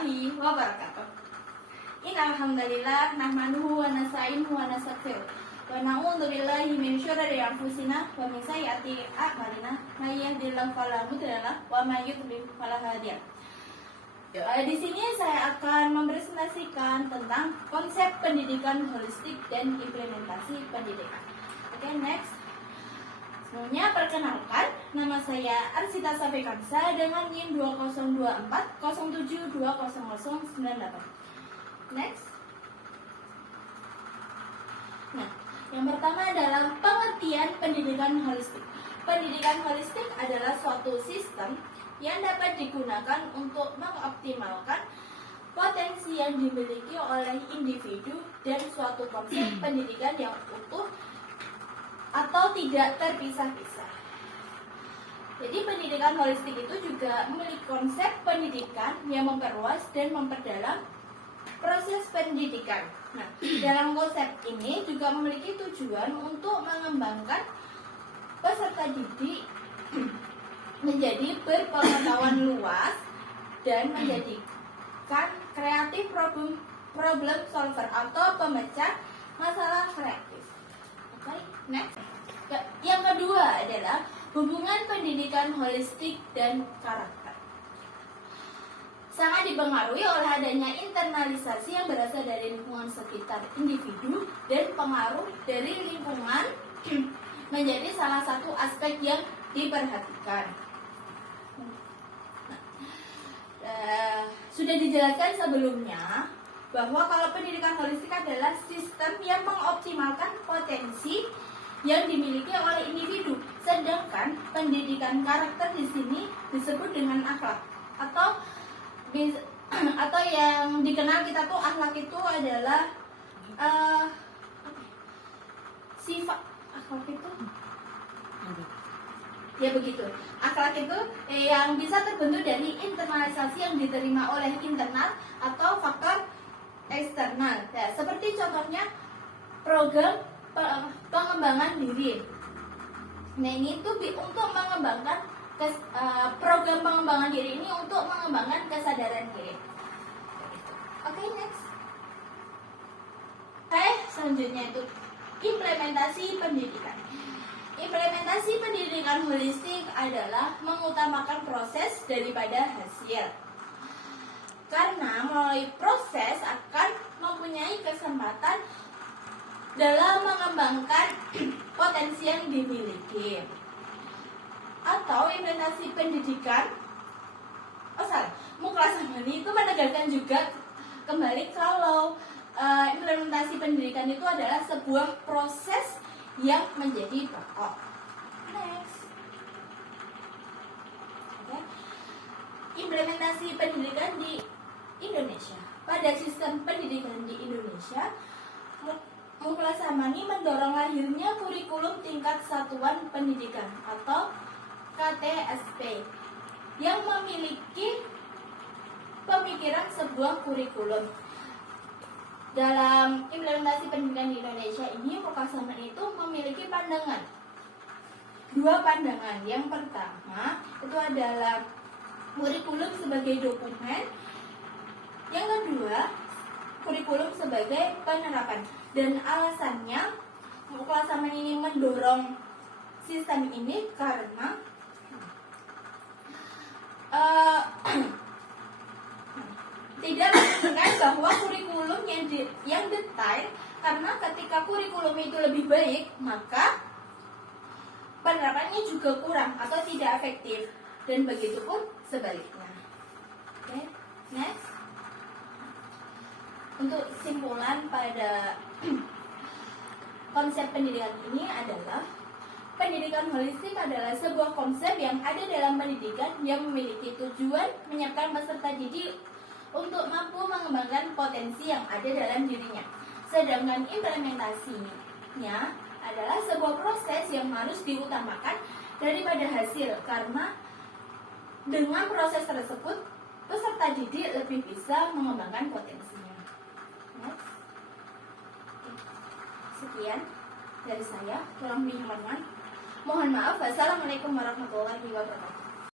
warahmatullahi wabarakatuh. Innal hamdalillah nahmaduhu wa nasta'inuhu wa nastaghfiruh wa na'udzu billahi min syururi anfusina wa min sayyiati a'malina may yahdihillahu fala mudilla lahu wa may yudlil fala hadiya lahu. Di sini saya akan mempresentasikan tentang konsep pendidikan holistik dan implementasi pendidikan. Oke, next. Sebelumnya perkenalkan, nama saya Arsita Safikansa dengan NIM 202407200098. Next. Nah, yang pertama adalah pengertian pendidikan holistik. Pendidikan holistik adalah suatu sistem yang dapat digunakan untuk mengoptimalkan potensi yang dimiliki oleh individu dan suatu konsep pendidikan yang utuh atau tidak terpisah-pisah. Jadi pendidikan holistik itu juga memiliki konsep pendidikan yang memperluas dan memperdalam proses pendidikan. Nah, dalam konsep ini juga memiliki tujuan untuk mengembangkan peserta didik menjadi berpengetahuan luas dan menjadikan kreatif problem solver atau pemecah masalah kreatif. Oke, next. Yang kedua adalah hubungan pendidikan holistik dan karakter. Sangat dipengaruhi oleh adanya internalisasi yang berasal dari lingkungan sekitar individu dan pengaruh dari lingkungan menjadi salah satu aspek yang diperhatikan. Sudah dijelaskan sebelumnya bahwa kalau pendidikan holistik adalah sistem yang mengoptimalkan potensi yang dimiliki oleh individu, sedangkan pendidikan karakter di sini disebut dengan akhlak atau yang dikenal kita tuh akhlak itu adalah sifat akhlak itu ya begitu. Akhlak itu yang bisa terbentuk dari internalisasi yang diterima oleh internal atau faktor eksternal. Ya, seperti contohnya program pengembangan diri. Nah, ini tuh untuk mengembangkan program pengembangan diri ini untuk mengembangkan kesadaran diri. Oke, next. Selanjutnya itu implementasi pendidikan. Implementasi pendidikan holistik adalah mengutamakan proses daripada hasil. Karena melalui proses akan mempunyai kesempatan dalam mengembangkan potensi yang dimiliki. Atau implementasi pendidikan Muklas Amani itu menegaskan juga kembali kalau implementasi pendidikan itu adalah sebuah proses yang menjadi pokok. Next. Okay. Implementasi pendidikan di Indonesia. Pada sistem pendidikan di Indonesia, Muklas Amani mendorong lahirnya kurikulum tingkat satuan pendidikan atau KTSP yang memiliki pemikiran sebuah kurikulum. Dalam implementasi pendidikan di Indonesia ini, Muklas Amani itu memiliki dua pandangan. Yang pertama itu adalah kurikulum sebagai dokumen. Yang kedua, kurikulum sebagai penerapan. Dan alasannya Muklas Amani ini mendorong sistem ini karena tidak menginginkan bahwa kurikulum yang detail, karena ketika kurikulum itu lebih baik maka penerapannya juga kurang atau tidak efektif, dan begitu pun sebaliknya. Oke, next. Untuk kesimpulan pada konsep pendidikan ini adalah pendidikan holistik adalah sebuah konsep yang ada dalam pendidikan yang memiliki tujuan menyiapkan peserta didik untuk mampu mengembangkan potensi yang ada dalam dirinya. Sedangkan implementasinya adalah sebuah proses yang harus diutamakan daripada hasil, karena dengan proses tersebut peserta didik lebih bisa mengembangkan potensinya. Next. Sekian dari saya, kurang lebihnya mohon maaf. Wassalamualaikum warahmatullahi wabarakatuh.